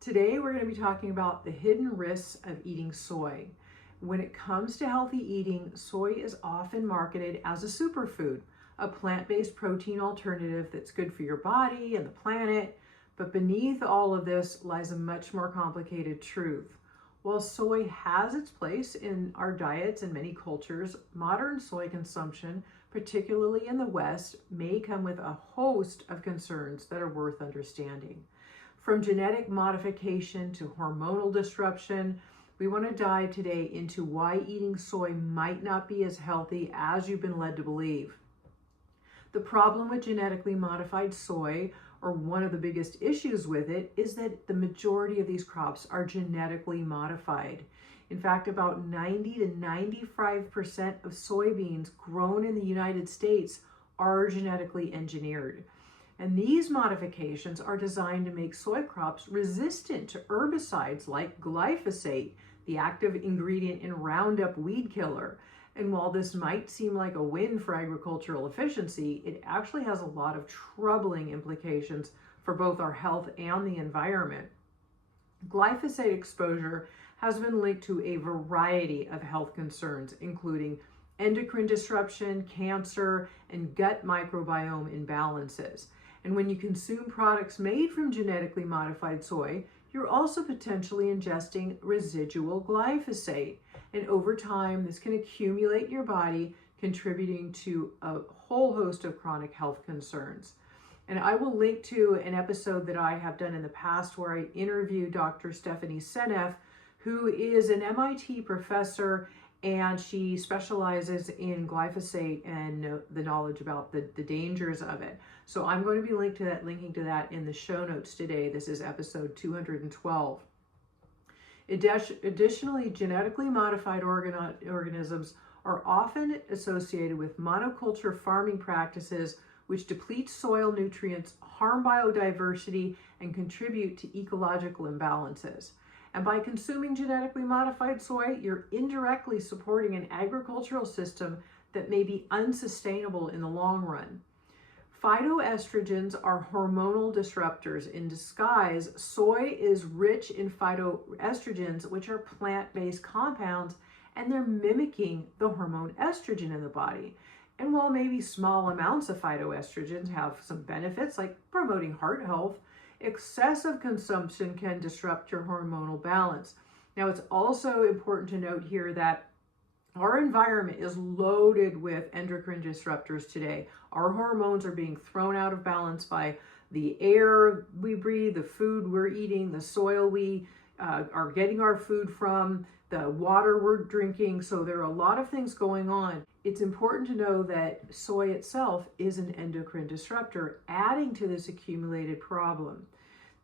Today we're going to be talking about the hidden risks of eating soy. When it comes to healthy eating, soy is often marketed as a superfood, a plant-based protein alternative that's good for your body and the planet. But beneath all of this lies a much more complicated truth. While soy has its place in our diets in many cultures, modern soy consumption, particularly in the West, may come with a host of concerns that are worth understanding. From genetic modification to hormonal disruption, we want to dive today into why eating soy might not be as healthy as you've been led to believe. The problem with genetically modified soy, or one of the biggest issues with it, is that the majority of these crops are genetically modified. In fact, about 90 to 95% of soybeans grown in the United States are genetically engineered. And these modifications are designed to make soy crops resistant to herbicides like glyphosate, the active ingredient in Roundup weed killer. And while this might seem like a win for agricultural efficiency, it actually has a lot of troubling implications for both our health and the environment. Glyphosate exposure has been linked to a variety of health concerns, including endocrine disruption, cancer, and gut microbiome imbalances. And when you consume products made from genetically modified soy, you're also potentially ingesting residual glyphosate. And over time, this can accumulate in your body, contributing to a whole host of chronic health concerns. And I will link to an episode that I have done in the past where I interviewed Dr. Stephanie Seneff, who is an MIT professor, and she specializes in glyphosate and the knowledge about the dangers of it. So I'm going to be linking to that in the show notes today. This is episode 212. Additionally, genetically modified organisms are often associated with monoculture farming practices which deplete soil nutrients, harm biodiversity, and contribute to ecological imbalances. And by consuming genetically modified soy, you're indirectly supporting an agricultural system that may be unsustainable in the long run. Phytoestrogens are hormonal disruptors in disguise. Soy is rich in phytoestrogens, which are plant-based compounds, and they're mimicking the hormone estrogen in the body. And while maybe small amounts of phytoestrogens have some benefits, like promoting heart health, excessive consumption can disrupt your hormonal balance. Now, it's also important to note here that our environment is loaded with endocrine disruptors today. Our hormones are being thrown out of balance by the air we breathe, the food we're eating, the soil we are getting our food from, the water we're drinking. So there are a lot of things going on. It's important to know that soy itself is an endocrine disruptor, adding to this accumulated problem.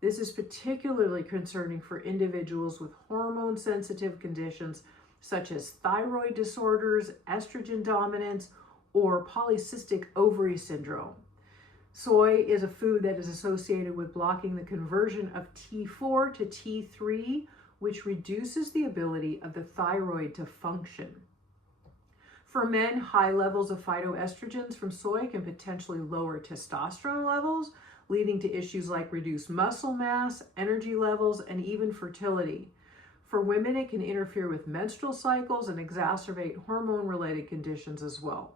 This is particularly concerning for individuals with hormone-sensitive conditions such as thyroid disorders, estrogen dominance, or polycystic ovary syndrome. Soy is a food that is associated with blocking the conversion of T4 to T3, which reduces the ability of the thyroid to function. For men, high levels of phytoestrogens from soy can potentially lower testosterone levels, leading to issues like reduced muscle mass, energy levels, and even fertility. For women, it can interfere with menstrual cycles and exacerbate hormone-related conditions as well.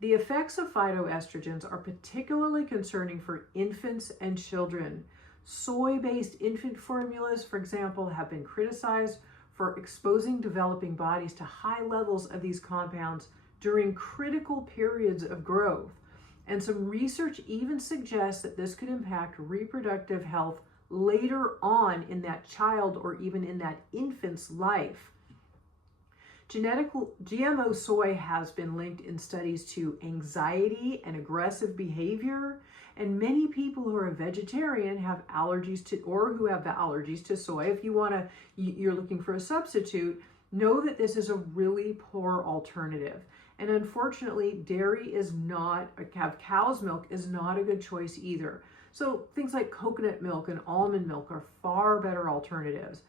The effects of phytoestrogens are particularly concerning for infants and children. Soy-based infant formulas, for example, have been criticized for exposing developing bodies to high levels of these compounds during critical periods of growth. And some research even suggests that this could impact reproductive health later on in that child or even in that infant's life. GMO soy has been linked in studies to anxiety and aggressive behavior, and many people who are vegetarian have allergies to, or who have the allergies to soy. If you're looking for a substitute, know that this is a really poor alternative. And unfortunately, cow's milk is not a good choice either. So things like coconut milk and almond milk are far better alternatives.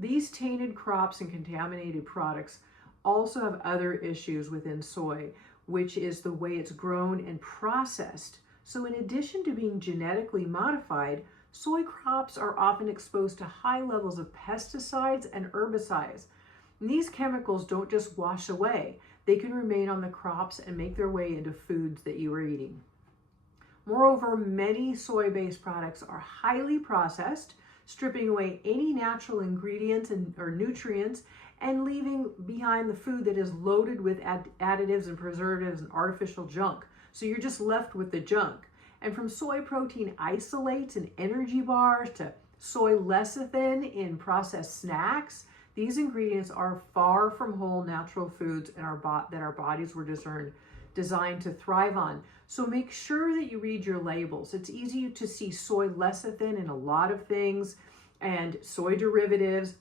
These tainted crops and contaminated products also have other issues within soy, which is the way it's grown and processed. So in addition to being genetically modified, Soy crops are often exposed to high levels of pesticides and herbicides. And these chemicals don't just wash away. They can remain on the crops and make their way into foods that you are eating. Moreover, many soy-based products are highly processed, stripping away any natural ingredients or nutrients and leaving behind the food that is loaded with additives and preservatives and artificial junk. So you're just left with the junk. And from soy protein isolates in energy bars to soy lecithin in processed snacks, these ingredients are far from whole natural foods that our bodies were designed to thrive on. So make sure that you read your labels. It's easy to see soy lecithin in a lot of things and soy derivatives.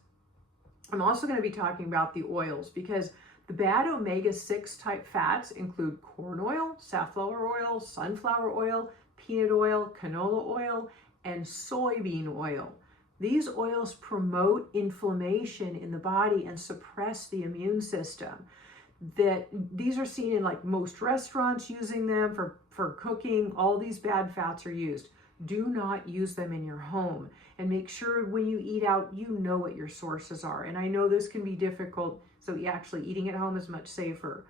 I'm also going to be talking about the oils because the bad omega-6 type fats include corn oil, safflower oil, sunflower oil, peanut oil, canola oil, and soybean oil. These oils promote inflammation in the body and suppress the immune system. These are seen in like most restaurants using them for cooking. All these bad fats are used. Do not use them in your home, and make sure when you eat out, you know what your sources are. And I know this can be difficult, so actually eating at home is much safer.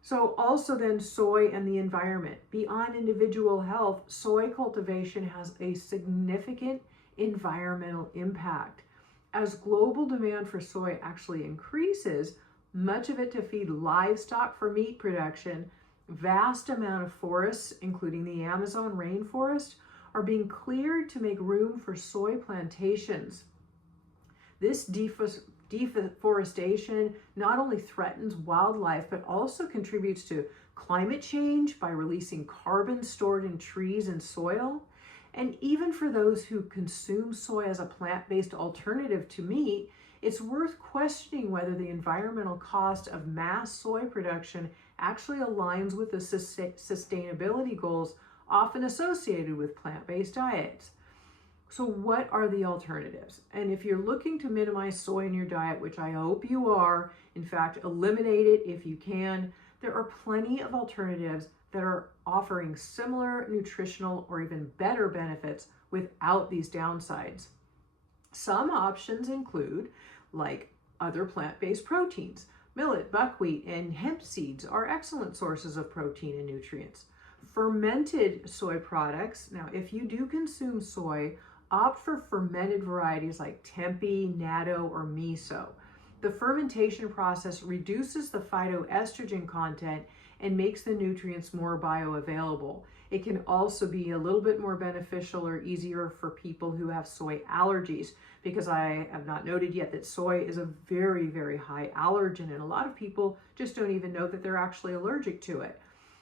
So also then soy and the environment. Beyond individual health, soy cultivation has a significant environmental impact. As global demand for soy actually increases, much of it to feed livestock for meat production, vast amount of forests, including the Amazon rainforest, are being cleared to make room for soy plantations. This deforestation not only threatens wildlife, but also contributes to climate change by releasing carbon stored in trees and soil. And even for those who consume soy as a plant-based alternative to meat, it's worth questioning whether the environmental cost of mass soy production actually aligns with the sustainability goals often associated with plant-based diets. So what are the alternatives? And if you're looking to minimize soy in your diet, which I hope you are, in fact, eliminate it if you can, there are plenty of alternatives that are offering similar nutritional or even better benefits without these downsides. Some options include like other plant-based proteins. Millet, buckwheat, and hemp seeds are excellent sources of protein and nutrients. Fermented soy products. Now, if you do consume soy, opt for fermented varieties like tempeh, natto, or miso. The fermentation process reduces the phytoestrogen content and makes the nutrients more bioavailable. It can also be a little bit more beneficial or easier for people who have soy allergies, because I have not noted yet that soy is a very, very high allergen, and a lot of people just don't even know that they're actually allergic to it.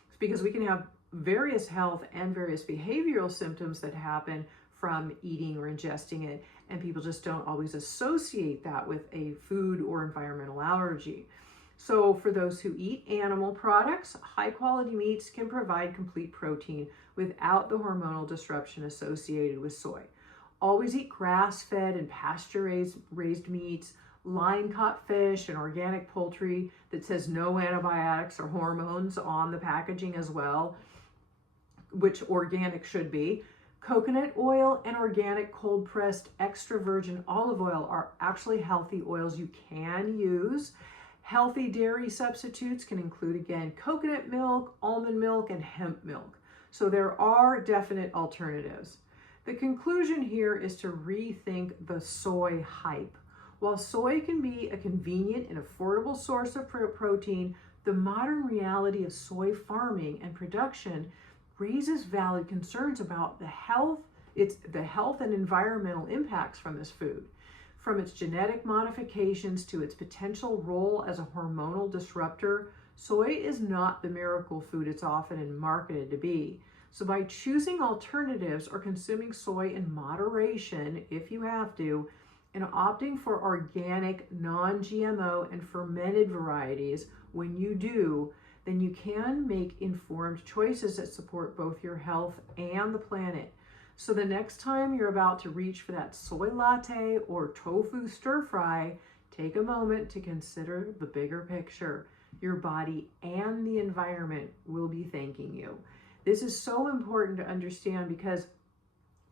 It's because we can have various health and various behavioral symptoms that happen from eating or ingesting it, and people just don't always associate that with a food or environmental allergy. So for those who eat animal products, high quality meats can provide complete protein without the hormonal disruption associated with soy. Always eat grass-fed and pasture-raised meats, line-caught fish, and organic poultry that says no antibiotics or hormones on the packaging as well, which organic should be. Coconut oil and organic cold-pressed extra virgin olive oil are actually healthy oils you can use. Healthy dairy substitutes can include, again, coconut milk, almond milk, and hemp milk. So there are definite alternatives. The conclusion here is to rethink the soy hype. While soy can be a convenient and affordable source of protein, the modern reality of soy farming and production raises valid concerns about the health and environmental impacts from this food. From its genetic modifications to its potential role as a hormonal disruptor, soy is not the miracle food it's often marketed to be. So by choosing alternatives or consuming soy in moderation, if you have to, and opting for organic, non-GMO, and fermented varieties when you do, then you can make informed choices that support both your health and the planet. So the next time you're about to reach for that soy latte or tofu stir fry, take a moment to consider the bigger picture. Your body and the environment will be thanking you. This is so important to understand because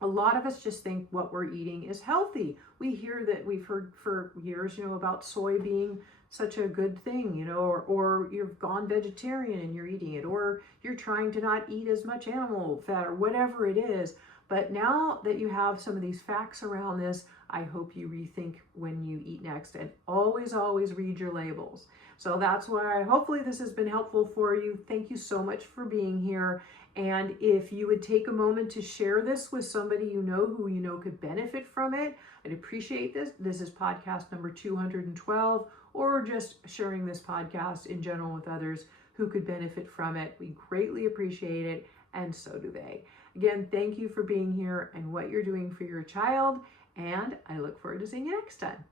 A lot of us just think what we're eating is healthy. We've heard for years, about soy being such a good thing, or you've gone vegetarian and you're eating it, or you're trying to not eat as much animal fat or whatever it is. But now that you have some of these facts around this, I hope you rethink when you eat next, and always, always read your labels. So that's why hopefully this has been helpful for you. Thank you so much for being here. And if you would take a moment to share this with somebody who could benefit from it, I'd appreciate this. This is podcast number 212, or just sharing this podcast in general with others who could benefit from it. We greatly appreciate it, and so do they. Again, thank you for being here and what you're doing for your child, and I look forward to seeing you next time.